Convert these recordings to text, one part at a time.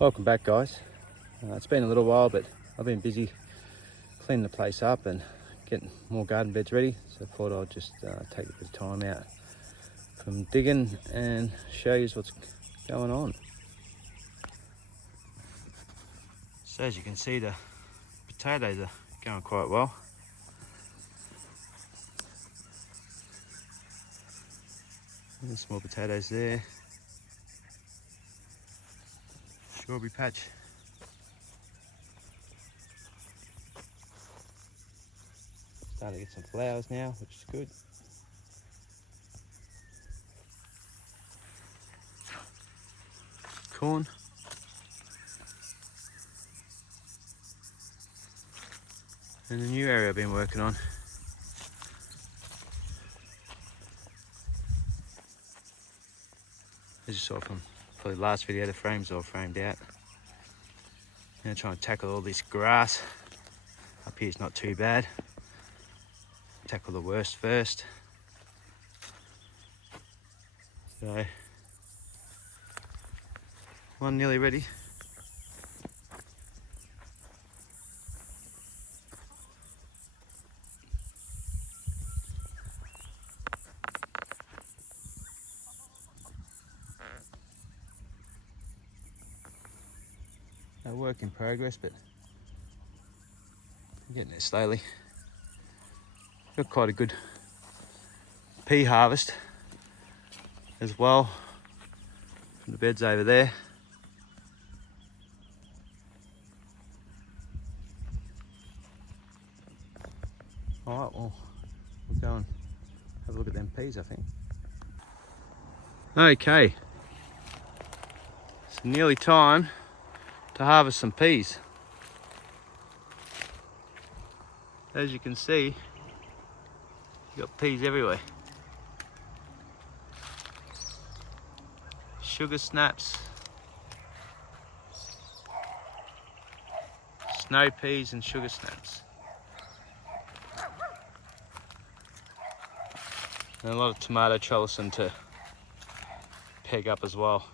Welcome back, guys. It's been a little while, but I've been busy cleaning the place up and getting more garden beds ready, so I thought I'd just take a bit of time out from digging and show you what's going on. So as you can see, the potatoes are going quite well. And the small potatoes there. Strawberry patch. Starting to get some flowers now, which is good. Corn. And the new area I've been working on. As you saw from probably the last video, the frames all framed out. Now trying to tackle all this grass. Up here is not too bad. Tackle the worst first. So, one nearly ready. A work in progress, but I'm getting there slowly. Got quite a good pea harvest as well from the beds over there. All right, well, we'll go and have a look at them peas, I think. Okay, it's nearly time to harvest some peas. As you can see, you've got peas everywhere. Sugar snaps, snow peas and sugar snaps. And a lot of tomato trellising to peg up as well.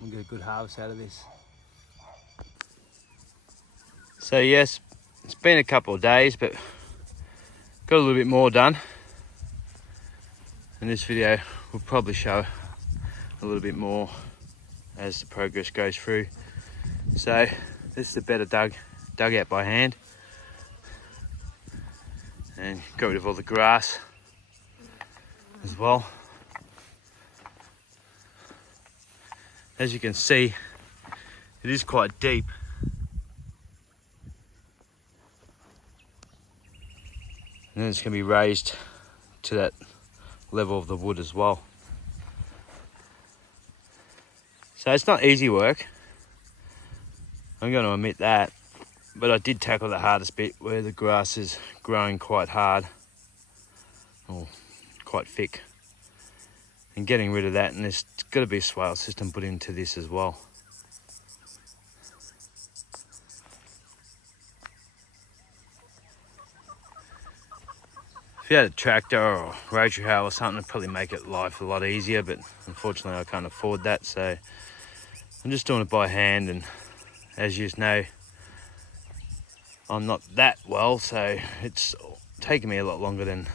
We'll get a good harvest out of this. So yes, it's been a couple of days, but got a little bit more done. And this video will probably show a little bit more as the progress goes through. So this is the bed I dug out by hand and got rid of all the grass as well. As you can see, it is quite deep. And then it's going to be raised to that level of the wood as well. So it's not easy work, I'm going to admit that, but I did tackle the hardest bit where the grass is growing quite hard, or quite thick. And getting rid of that, and there's got to be a swale system put into this as well. If you had a tractor or a rotary harrow or something, it'd probably make it life a lot easier, but unfortunately I can't afford that, so I'm just doing it by hand. And as you know, I'm not that well, so it's taking me a lot longer than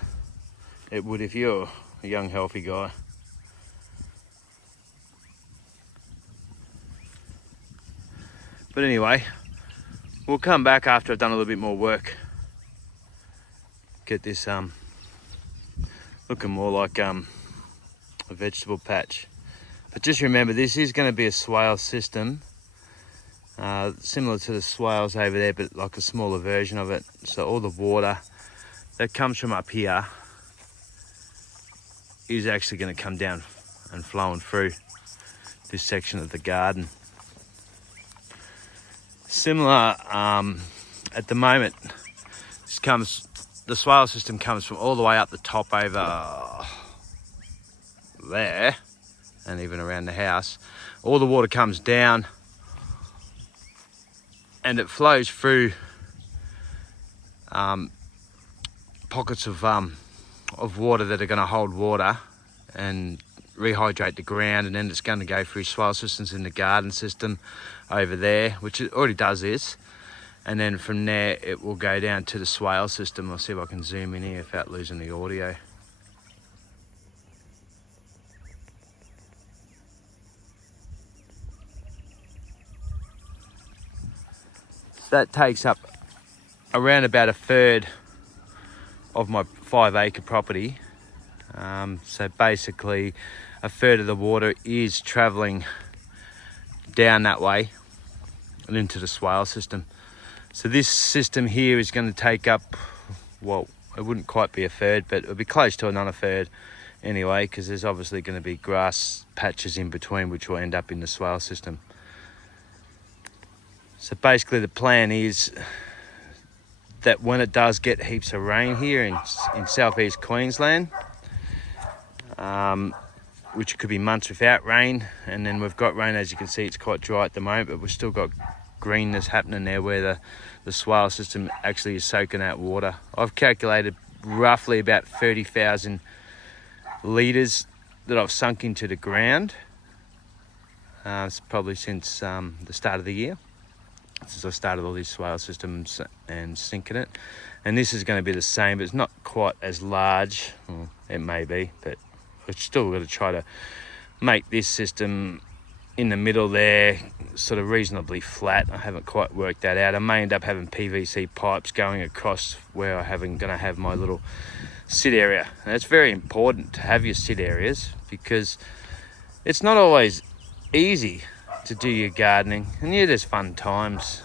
it would if you're a young healthy guy. But anyway, we'll come back after I've done a little bit more work. Get this looking more like a vegetable patch. But just remember, this is going to be a swale system, similar to the swales over there, but like a smaller version of it. So all the water that comes from up here is actually going to come down and flowing through this section of the garden. Similar at the moment, the swale system comes from all the way up the top over there and even around the house. All the water comes down and it flows through pockets of water that are going to hold water and rehydrate the ground, and then it's going to go through swale systems in the garden system over there, which it already does this, and then from there it will go down to the swale system. I'll see if I can zoom in here without losing the audio. So that takes up around about a third of my 5-acre property. So basically a third of the water is traveling down that way and into the swale system. So this system here is going to take up, well, it wouldn't quite be a third, but it'll be close to another third anyway, because there's obviously going to be grass patches in between which will end up in the swale system. So basically the plan is that when it does get heaps of rain here in southeast Queensland, which could be months without rain, and then we've got rain, as you can see it's quite dry at the moment, but we've still got greenness happening there where the swale system actually is soaking out water. I've calculated roughly about 30,000 litres that I've sunk into the ground. It's probably since the start of the year, since I started all these swale systems and sinking it. And this is going to be the same, but it's not quite as large. Well, it may be, but we've still got to try to make this system in the middle there sort of reasonably flat. I haven't quite worked that out. I may end up having PVC pipes going across where I'm going to have my little sit area. And it's very important to have your sit areas, because it's not always easy to do your gardening, and yeah, there's fun times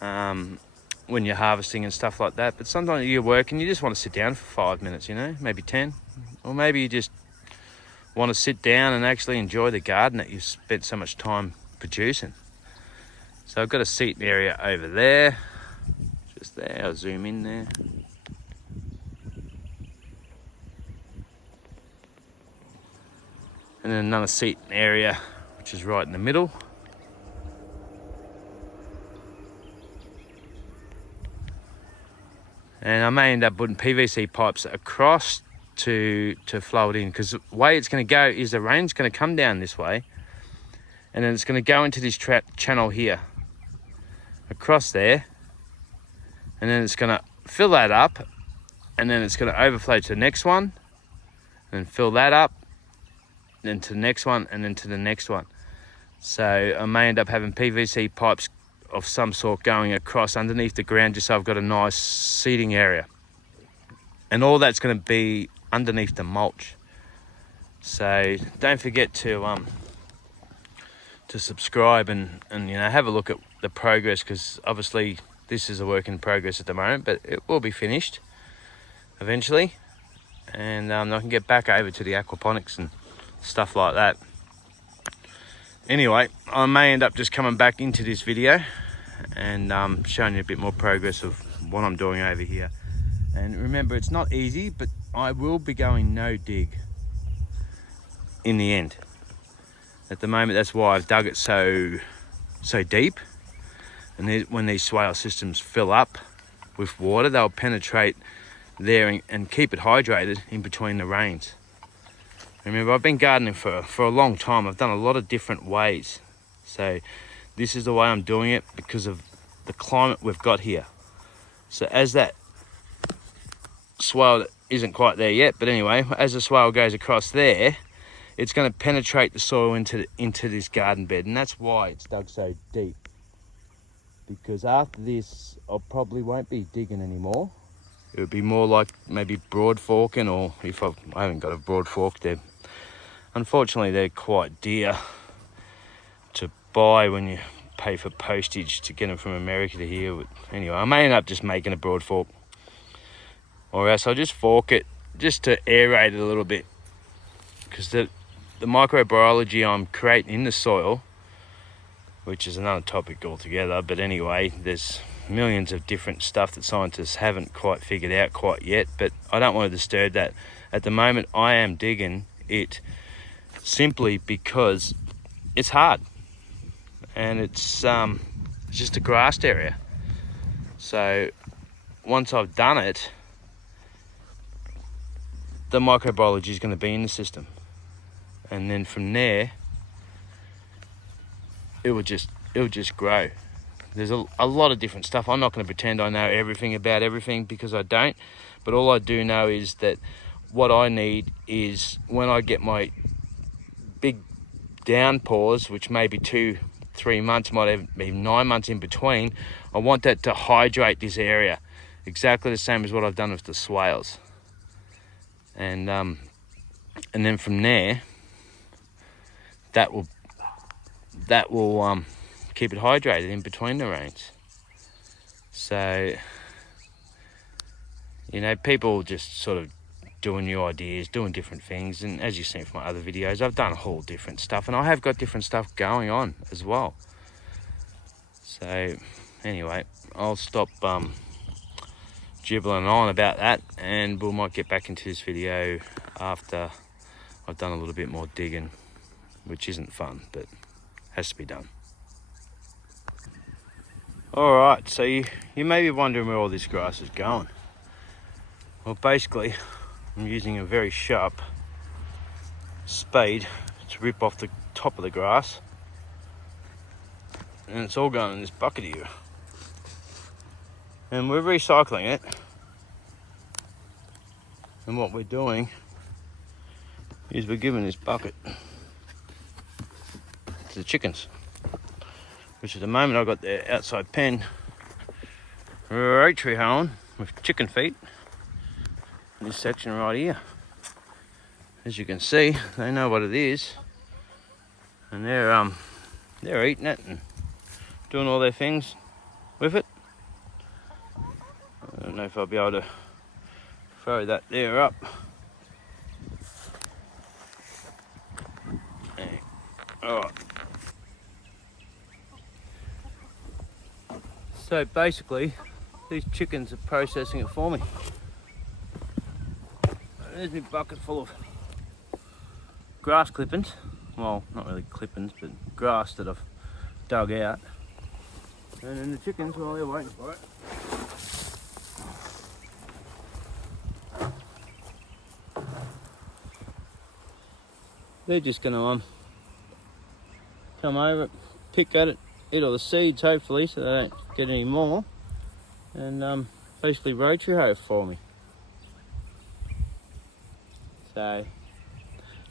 when you're harvesting and stuff like that, but sometimes you're working, you just want to sit down for 5 minutes, you know, maybe 10, or maybe you just want to sit down and actually enjoy the garden that you've spent so much time producing. So I've got a seating area over there, just there. I'll zoom in there. And then another seating area which is right in the middle. And I may end up putting PVC pipes across to flow it in, because the way it's going to go is the rain's going to come down this way, and then it's going to go into this channel here, across there, and then it's going to fill that up, and then it's going to overflow to the next one, and then fill that up, then to the next one, and then to the next one. So I may end up having PVC pipes of some sort going across underneath the ground, just so I've got a nice seating area. And all that's going to be underneath the mulch. So don't forget to subscribe and you know, have a look at the progress, because obviously this is a work in progress at the moment, but it will be finished eventually, and I can get back over to the aquaponics and stuff like that. Anyway, I may end up just coming back into this video and showing you a bit more progress of what I'm doing over here. And remember, it's not easy, but I will be going no dig in the end. At the moment, that's why I've dug it so deep. And when these swale systems fill up with water, they'll penetrate there and keep it hydrated in between the rains. Remember, I've been gardening for a long time. I've done a lot of different ways. So this is the way I'm doing it because of the climate we've got here. So as that swale isn't quite there yet, but anyway, as the swale goes across there, it's going to penetrate the soil into this garden bed, and that's why it's dug so deep. Because after this, I probably won't be digging anymore. It would be more like maybe broad forking, or if I haven't got a broad fork, unfortunately they're quite dear to buy when you pay for postage to get them from America to here. But anyway, I may end up just making a broad fork, or else I'll just fork it just to aerate it a little bit, because the microbiology I'm creating in the soil, which is another topic altogether, but anyway, there's millions of different stuff that scientists haven't quite figured out quite yet, but I don't want to disturb that. At the moment, I am digging it simply because it's hard, and it's It's just a grassed area. So once I've done it, the microbiology is going to be in the system, and then from there it will just grow. There's a lot of different stuff. I'm not going to pretend I know everything about everything, because I don't, but all I do know is that what I need is, when I get my big downpours, which may be 2-3 months, might even be 9 months in between, I want that to hydrate this area exactly the same as what I've done with the swales. And then from there, that will keep it hydrated in between the rains. So, you know, people just sort of doing new ideas, doing different things, and as you've seen from my other videos, I've done a whole different stuff, and I have got different stuff going on as well. So anyway, I'll stop gibbling on about that, and we might get back into this video after I've done a little bit more digging, which isn't fun, but has to be done. Alright, so you may be wondering where all this grass is going. Well, basically, I'm using a very sharp spade to rip off the top of the grass, and it's all going in this bucket here. And we're recycling it, and what we're doing is we're giving this bucket to the chickens, which at the moment I've got their outside pen rotary home with chicken feet in this section right here. As you can see, they know what it is, and they're eating it and doing all their things with it. I don't know if I'll be able to throw that there up. Alright. So basically, these chickens are processing it for me. There's my bucket full of grass clippings. Well, not really clippings, but grass that I've dug out. And then the chickens, while they're waiting for it, they're just going to come over, pick at it, eat all the seeds hopefully, so they don't get any more, and basically rotary hoe for me. So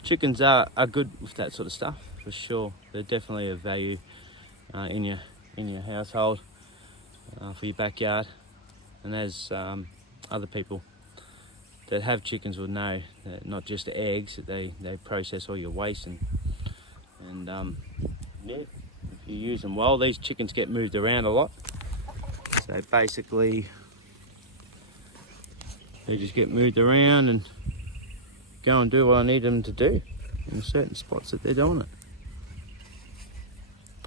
chickens are good with that sort of stuff for sure. They're definitely of value in your household, for your backyard, and as other people that have chickens will know, that not just the eggs, that they process all your waste, and yeah, if you use them well, these chickens get moved around a lot. So basically they just get moved around and go and do what I need them to do in certain spots that they're doing it.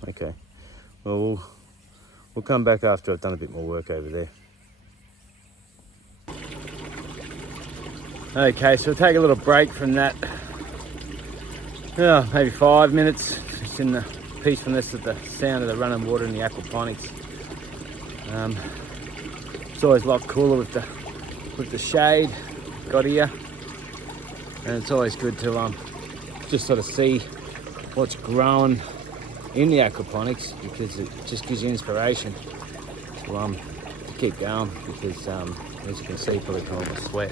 Okay, well, we'll come back after I've done a bit more work over there. Okay, so we'll take a little break from that. Maybe 5 minutes, just in the peacefulness of the sound of the running water in the aquaponics. It's always a lot cooler with the shade got here, and it's always good to just sort of see what's growing in the aquaponics, because it just gives you inspiration to keep going, because as you can see, probably come off a sweat.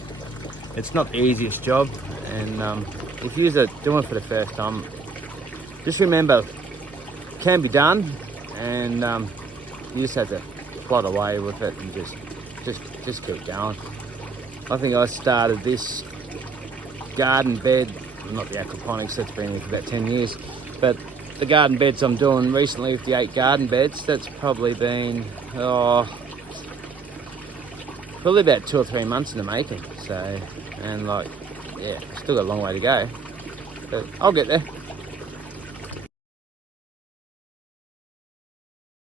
It's not the easiest job, and if you're doing it for the first time, just remember, it can be done, and you just have to plod away with it and just keep going. I think I started this garden bed, not the aquaponics, that's been here for about 10 years, but the garden beds I'm doing recently with the 8 garden beds, that's probably been probably about 2 or 3 months in the making. So, and like, yeah, still got a long way to go, but I'll get there.